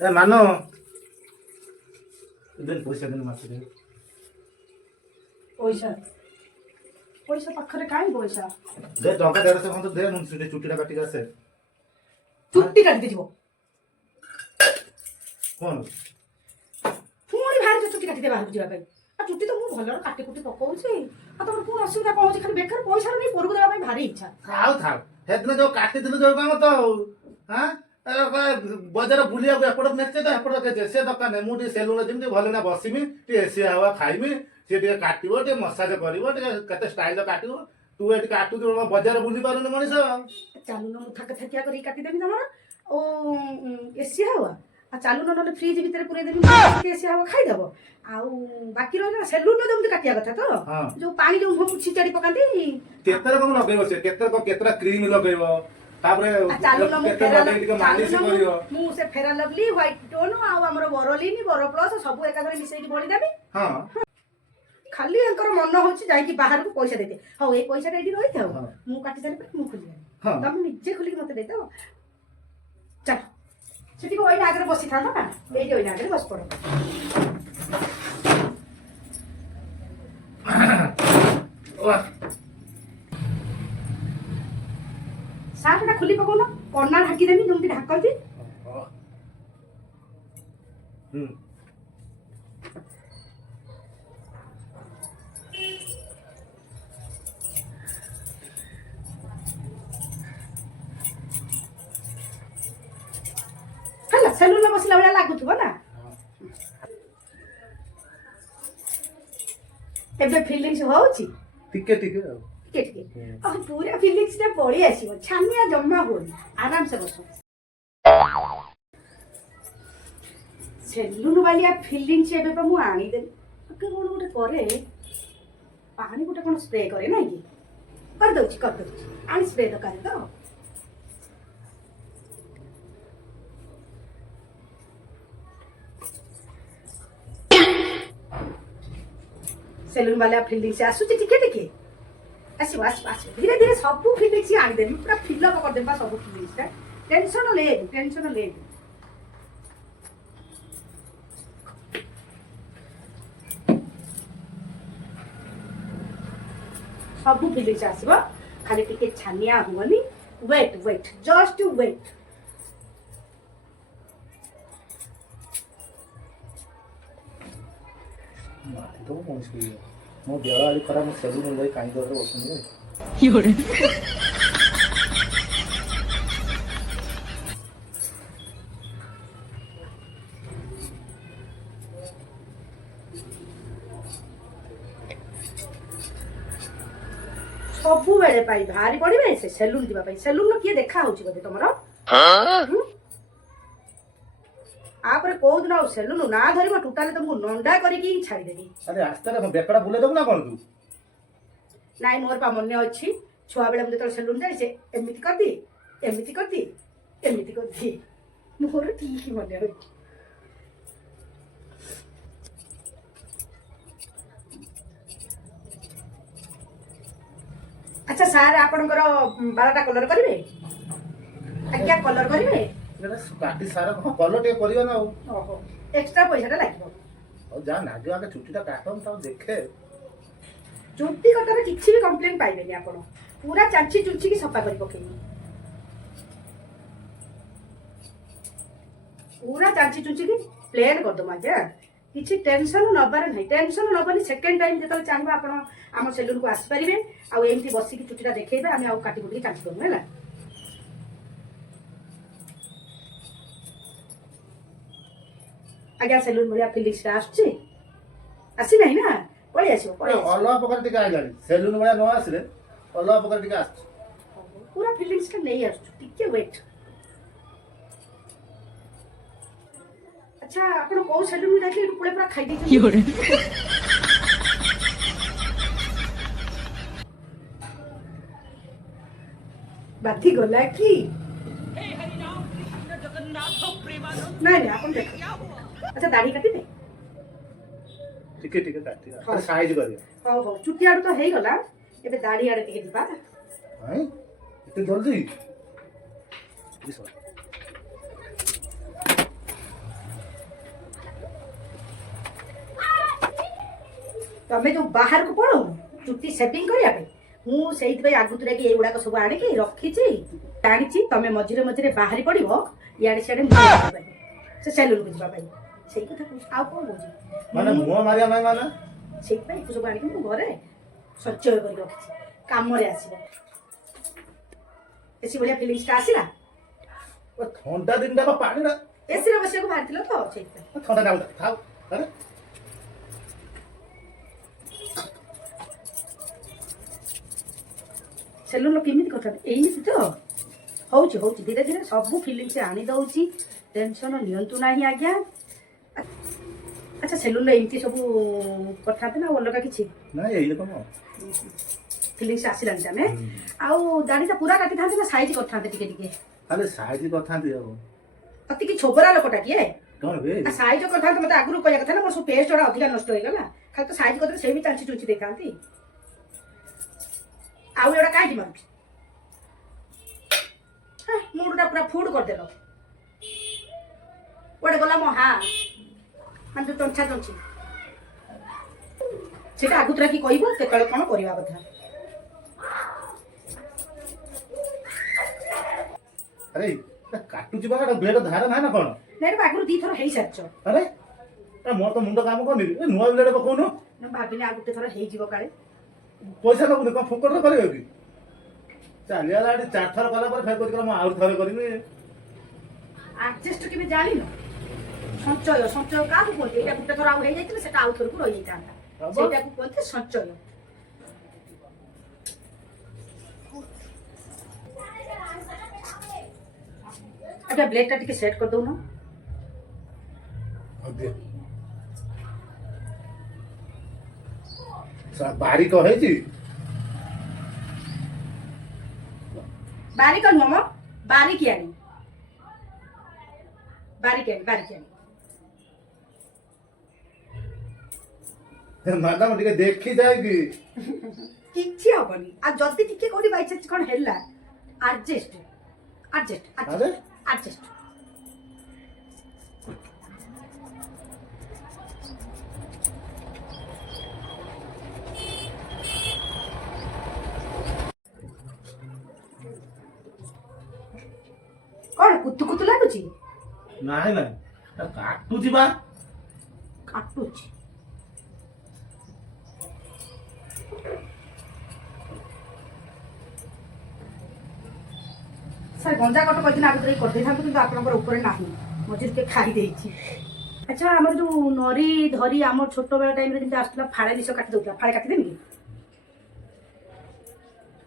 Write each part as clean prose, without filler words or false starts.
ए मानो दिन पैसा दिन मासरे पैसा पैसा पाखरे काई पैसा दे टंका 150 खंड दे मुन सुटे चुटीटा काटी आसे चुट्टी काटी देबो कोन पुणी बाहर चुट्टी काटी दे बाहर जीवा आ चुट्टी तो मु भलर काटी कुटी पकाउछि आ तोर पुणी असुविधा कोन खाली बेकार पैसा नहीं पोरु देबा भारी इच्छा थाउ हेदिन जो काटी दिलु जो काम तो हां बजार बुलिया एपट नेचे तो एपट के से दरकार नहीं मुझे सेलून जमी भल ना बसमी टे एसी हवा खाइमी सी टे काटो टे मसाज कर स्टाइल काटो तू ये काटु बजार बुली पार मनीष चालू न थक थकिया करी काटी देबी तमरा ओ एसी हवा आ चालू न नले फ्रिज भीतर पुरे देबी एसी हवा खाई देबो आ बाकी रहला सेलून जमती काटिया कथा तो जो पानी जो मुह छिचाड़ी पकांती केतर कम लगेबो से केतरा क्रीम लगेबो तापरे चालू न मालिश करियो मु से फेरा लवली व्हाइट टोन आ हमर बोरोलिनी बोरो प्लस सब एकाधरे मिसेई बोली देबी हां खाली एकर मन होची जाई कि बाहर को पैसा देते हो ए पैसा रेडी रही था मु काटी देले मु खुली तम निजे खुली मते दे दो चल सेठी को ओइ आगरे बसी था ना ए जे ओइ आगरे बस पड़ो साटा खुली पकोना कॉर्नर ढाकी देमी जमती ढाकती हला सेलून में बसला वाला लागुथबो ना एबे फीलिंग्स होउची टिके टिके अब पूरा फीलिंग्स ने पड़ी आसीबो छानिया जम्मा होनी आराम से बसो सेलून वालिया फीलिंग्स एबे पर मु आनी दे के कोन गोटे करे पानी गोटे कोन स्प्रे करे ना कि कर दउची आनी स्प्रे तो करे तो सेलून वाला फीलिंग्स से आसुची टिके टिके आसो आसो आसो धीरे धीरे सब फीलिंग्स आनी देबी पूरा फिलअप कर देबा सब फीलिंग्स टेंशन ले सब फीलिंग्स आसीबो खाली टिके छानिया होनी वेट जस्ट वेट माथि तो मनीष मो देह आज खराब मैं सेलून जाई काई दर बसनी योरे सबु बेले पाई भारी पड़िबे से सेलून दिबा पाई सेलून किए देखा होची बदे तमरो आपरे को दिन आ सेलून ना धरिबो टोटली तुमको नंडा करी की छाड़ी देबी अरे आस्ते रे बेकड़ा बुले दब ना कोन तू नाइ मोर पा मन अछि छुआ बेले हम जतल सेलून जाई से एमिति कर दी मोर ठीक ही मन अछि अच्छा सार आपनकर 12टा कलर करिवे आज्ञा कलर करिवे काटी सारा कलर टे करियो ना ओहो एक्स्ट्रा पैसा लागिबो और जा ना जो आगे छुट्टीटा काटम ता देखे चुट्टी कटारे किछि भी कंप्लेन पाइबेनी आपण पूरा चांची चुंची की सफा करि पकेनी पूरा चांची चुंची की प्लेन कर दो माजे किछि टेंशन नबार नहीं टेंशन नबनी सेकंड टाइम जतल चाहबा आपण आम सेलून को आसी परिबे आ एमती बसी की चुट्टीटा देखैबे आमे आ काटी कुटी चांची करबो हैला आज्ञा सेलून भलिया फीलिंग्स आछि आसी नहीं ना पळी आसीबो पळी अलग प्रकार टिके आ जानी सेलून वाला न आसले अलग प्रकार टिके आछ पूरा फीलिंग्स का नहीं आछ टिके वेट अच्छा आपण को सेलून में जाके पुळे पूरा खाई दी योरे बाथी गला की नहीं आपण देख अच्छा दाढ़ी काटी दे टिके टिके काटी आ साइज करियो हो चुटी आड़ तो हेई गला एबे दाढ़ी आड़ के दिबा हैं इतने जल्दी ତମେ ଯୋଉ ବାହାରକୁ ପଳଉ ଚୁଟି ସେଭିଂ କରିବା ପାଇଁ ମୁଁ ସେଇଥିପାଇଁ ଆଗୁତୁରାକି ଏଇଗୁଡାକ ସବୁ ଆଣିକି ରଖିଛି ଜାଣିଛି ତମେ ମଝିରେ ମଝିରେ ବାହାରି ପଡିବ ଇଆଡେ ସିଆଡେ ସେ ସେଲୁନକୁ ଯିବା ପାଇଁ ସେଇ କଥା କହୁଛି ଆଉ କଣ କହୁଛି ମାନେ ମୁହଁ ମାରିବା ନାହିଁ ମାନେ ସେଇଥିପାଇଁ ଏକୁ ସବୁ ଆଣିକି ମୁଁ ଘରେ ସଞ୍ଚୟ କରି ରଖିଛି କାମରେ ଆସିବ ଏସି ଭଳିଆ ଫିଲିଙ୍ଗସଟା ଆସିଲା ଥଣ୍ଡା ଦିନଟା ପାଣିଟା ଏସିରେ ବସିବାକୁ ବାହାରିଥିଲ ତ ସେଇଥିପାଇଁ ଥଣ୍ଡା ଲାଗୁଛି ଥାଉ ଆରେ ସେଲୁନ କେମିତି କଥା ଏମିତି ତ ହଉଛି ହଉଛି ଧୀରେ ଧୀରେ ସବୁ ଫିଲିଙ୍ଗସ ଆଣି ଦଉଛି ଟେନସନ ନିଅନ୍ତୁ ନାହିଁ ଆଜ୍ଞା ଆଚ୍ଛା ସେଲୁନରେ ଏମିତି ସବୁ କରିଥାନ୍ତେ ନା ଅଲଗା କିଛି ନାଇଁ ଏଇ ରକମ ଫିଲିଙ୍ଗସ ଆସିଲାଣି ତାନେ ଆଉ ଦାଢ଼ିଟା ପୁରା କାଟିଥାନ୍ତେ ନା ସାଇଜ କରିଥାନ୍ତେ ଟିକେ ଟିକେ ଖାଲି ସାଇଜ କରିଥାନ୍ତି ଆଉ ଅତିକି ଛୋବରା ଲୋକଟା କିଏ କଣ ବେ ସାଇଜ କରିଥାନ୍ତେ ମତେ ଆଗରୁ କହିବା କଥା ନା ମୋର ସବୁ ପେଷ୍ଟ ଗୁଡ଼ା ଅଧିକା ନଷ୍ଟ ହେଇଗଲା ଖାଲି ତ ସାଇଜ କରିଥିଲେ ସେଇ ବି ଚାଞ୍ଚି ଚୁଞ୍ଚି ଦେଇଥାନ୍ତି ଆଉ ଏଗୁଡ଼ା କାହିଁକି ମାରୁଛି ମୁଣ୍ଡଟା ପୁରା ଫୁଡ କରିଦେଲ କୁଆଡ଼େ ଗଲା ମୋ ମାନେ ଯୋଉ ଟଞ୍ଛା ଟଞ୍ଛି ସେଟା ଆଗୁତୁରା କି କହିବ କେତେବେଳେ କଣ କରିବା କଥା ଆରେ କାଟୁଛି ବା ବ୍ଲେଡ ଧାର ନାହିଁ ନା କଣ ନାଇଁ ଆଗରୁ ଦିଥର ହେଇସାରିଛ ଆରେ ମୋର ତ ମୁଣ୍ଡ କାମ କରୁନି ନୂଆ ବ୍ଲେଡ ପକଉନୁ ଭାବିନି ଆଉ ଗୋଟେ ଥର ହେଇଯିବ କାଳେ ପଇସା ଦବୁନି କଣ ଫୋକଟରେ କରିବ କି ଚାଲିଗଲା ଏଠି 4 ଥର କଲା ପରେ ଫେର କରିକି ମୁଁ ଆଉ ଥରେ କରିବି ଆଡଜଷ୍ଟ କେବେ ଜାଣିନ ସଞ୍ଚୟ ସଞ୍ଚୟ କାହାକୁ କୁହନ୍ତି ଏଇଟା ଗୋଟେ ଥର ଆଉ ହେଇଯାଇଥିଲେ ସେଟା ଆଉ ଥରକୁ ରହିଯାଇଥାନ୍ତା ସେଇଟାକୁ କୁହନ୍ତି ସଞ୍ଚୟ ଆଚ୍ଛା ବ୍ଲେଡଟା ଟିକେ ସେଟ୍ କରିଦଉନ ବାରିକ ହେଇଛି ବାରିକ ନୁହଁ ମ ବାରିକିଆଣି ବାରିକିଆଣି ମ୍ୟାଡାମ ଟିକେ ଦେଖି ଯାଇକି କିଛି ହବନି ଆଉ ଯଦି ଟିକେ କୋଉଠି ବାଇଚାନ୍ସ କଣ ହେଲା ଆଡଜଷ୍ଟ କଣ କୁତୁ କୁତୁ ଲାଗୁଛି ନାଇଁ ନାଇଁ କାଟୁଛି ବା କାଟୁଛି ସାର୍ ଗଞ୍ଜା କଟ କରିଦିନ ଆଗରୁ କରିଦେଇଥାନ୍ତୁ କିନ୍ତୁ ଆପଣଙ୍କର ଉପରେ ନାହିଁ ମଝିରେ ଟିକେ ଖାଇ ଦେଇଛି ଆଚ୍ଛା ଆମର ଯୋଉ ନରି ଧରି ଆମର ଛୋଟବେଳ ଟାଇମରେ ଯେମିତି ଆସୁଥିଲା ଫାଳେ ନିଶ କାଟି ଦଉଥିଲା ଫାଳେ କାଟିଦେବି କି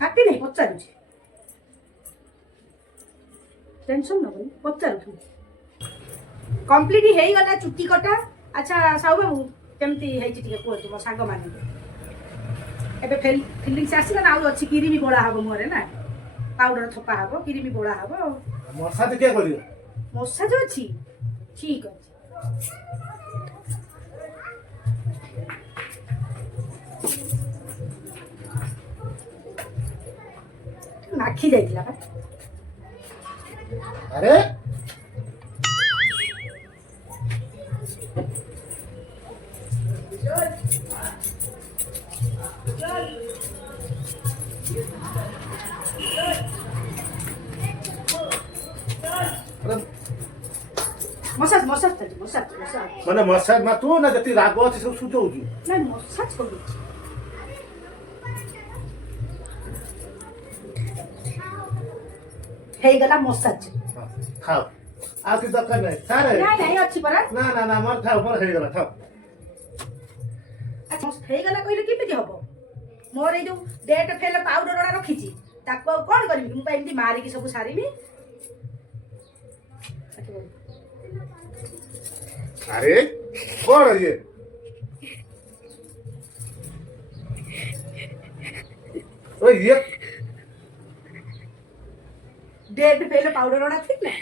କାଟି ନାହିଁ ପଚାରୁଛି ଟେନସନ୍ ନବନି ପଚାରୁଛୁ କମ୍ପ୍ଲିଟ୍ ହେଇଗଲା ଚୁଟି କଟା ଆଚ୍ଛା ସାହୁ ବାବୁ କେମିତି ହେଇଛି ଟିକେ କୁହନ୍ତୁ ମୋ ସାଙ୍ଗମାନେ ଏବେ ଫିଲିଙ୍ଗସ୍ ଆସିଲା ନା ଆଉ ଅଛି କିରିମି ବୋଳା ହବ ମୁହଁରେ ନା ପାଉଡର ଥପା ହବ କିରିମି ବୋଳା ହବ ମସାଜ କିଏ କରିବ ମସାଜ ଅଛି ଠିକ ଅଛି ନାଖି ଯାଇଥିଲା ବା ଆରେ ମସାଜ ମାନେ ମସାଜ ନା ତୁ ନା ଯେତିକି ରାଗ ଅଛି ସବୁ ସୁଚଉଛୁ ନାଇଁ ମସାଜ କରୁଛି ହେଇଗଲା ମସାଜ ଖାଉ ଆଉ କିଛି ଦରକାର ନାହିଁ ସାରେ ନାଇଁ ଅଛି ପରା ନା ନା ନା ମୋର ଥାଉ ମୋର ହେଇଗଲା ଥାଉ ହେଇଗଲା କହିଲେ କେମିତି ହବ ମୋର ଏଇ ଯୋଉ ଡେଟ୍ ଫେଲ ପାଉଡର ଗୁଡା ରଖିଛି ତାକୁ ଆଉ କଣ କରିବି ମୁଁ ଏମିତି ମାରିକି ସବୁ ସାରିବି ଆରେ କଣ ଇଏ ଇଏ ଡେଟ୍ ଫେଲ ପାଉଡର ଗୁଡା ଥିଲା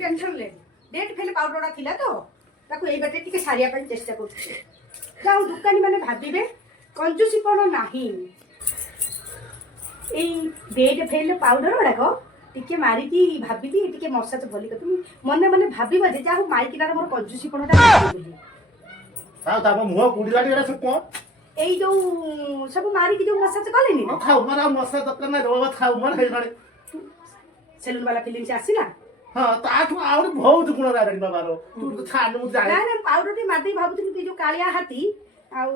ଟେନସନ ଲେ ଡେଟ୍ ଫେଲ ପାଉଡର ଗୁଡା ଥିଲା ତ ତାକୁ ଏଇ ବାଟେ ଟିକେ ସାରିବା ପାଇଁ ଚେଷ୍ଟା କରୁଛି ଯାଉ ଦୋକାନୀ ମାନେ ଭାବିବେ କଞ୍ଜୁସି କଣ ନାହିଁ ଏଇ ଡେଟ୍ ଫେଲ ପାଉଡର ଗୁଡାକ ଟିକେ ମାରିକି ଭାବିଲି ଟିକେ ମସାଜ ଭଲ କରି ମନେ ମନେ ଭାବିବ ଯେ ଯାହା ମାଇକିନାର ମୋର କଞ୍ଜୁସି କଣଟା ବୋଲି ଆଉ ତା ମୁହଁ ପୁଡ଼ିଲାଟି ଏଟା ସବୁ କଣ ଏଇ ଯୋଉ ସବୁ ମାରିକି ଯୋଉ ମସାଜ କଲେନି ନା ଖାଉ ମୋର ଆଉ ମଶା ଦରକାର ନାହିଁ ରୋଗ ଖାଉ ମୋର ହେଇଗଲାଣି ସେଲୁନ ବାଲା ଫିଲିଂ ସେ ଆସିଲା ହଁ ତାଠୁ ଆହୁରି ବହୁତ ଗୁଣ ରାଗଣି ବାବାର ତୁ ଛାଡ ମୁଁ ଜାଣି ନା ନା ପାଉଡର ଟିକେ ମାରିଦେଇ ଭାବୁଥିଲି କି ଯୋଉ କାଳିଆ ହାତୀ ଆଉ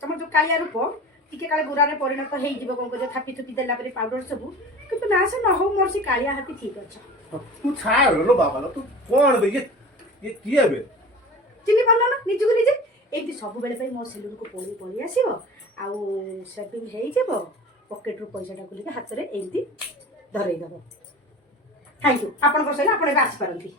ତମର ଯୋଉ କାଳିଆ ରୂପ ଟିକେ କାଳେ ଗୁରାରେ ପରିଣତ ହେଇଯିବ କଣ କରିବ ଥାପି ଥୁପି ଦେଲା ପରେ ପାଉଡର ସବୁ କିନ୍ତୁ ନା ସେ ନ ହଉ ମୋର ସେ କାଳିଆ ହାତୀ ଠିକ ଅଛି ତୁ ଛାଡ ଲୋ ବାବା ତୁ କଣ ବେ ଇଏ କିଏ ବେ ଚିହ୍ନି ପାରୁନ ନା ନିଜକୁ ନିଜେ ଏମିତି ସବୁବେଳେ ପାଇଁ ମୋ ସେଲୁନକୁ ପଳେଇ ଆସିବ ଆଉ ସେଭିଂ ହେଇଯିବ ପକେଟରୁ ପଇସାଟା ଖୋଲିକି ହାତରେ ଏମିତି ଧରେଇ ଦେବ ଥ୍ୟାଙ୍କ ୟୁ ଆପଣଙ୍କର ସହିତ ଆପଣ ଏବେ ଆସିପାରନ୍ତି